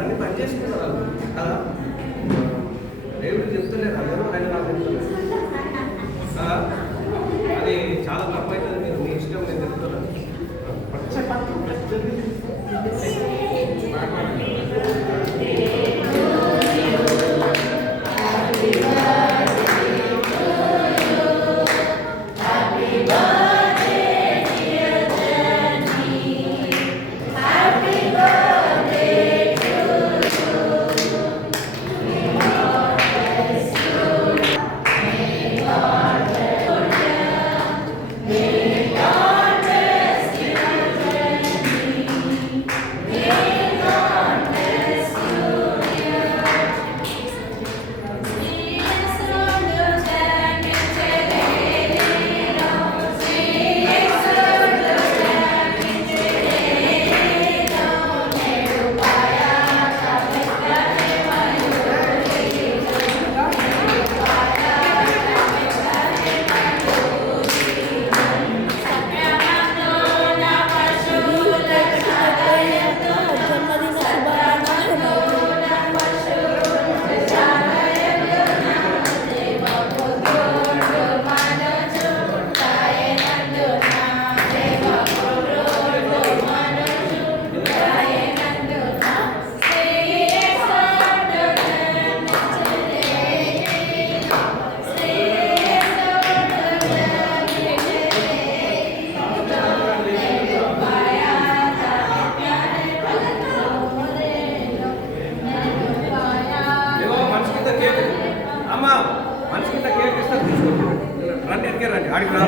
అన్ని పని చేసుకున్నారు కదా. దేవుడు చెప్తలేదు అందరూ ఆయన నాకు చెప్తున్నారు అది చాలా తప్పు అవుతుంది. మీరు మీ ఇష్టం నేను చెప్తున్నాను. మనసుకి కేక్ ఇస్తారు, తీసుకోండి, రండి, ఎక్కరండి, ఆడికి రా.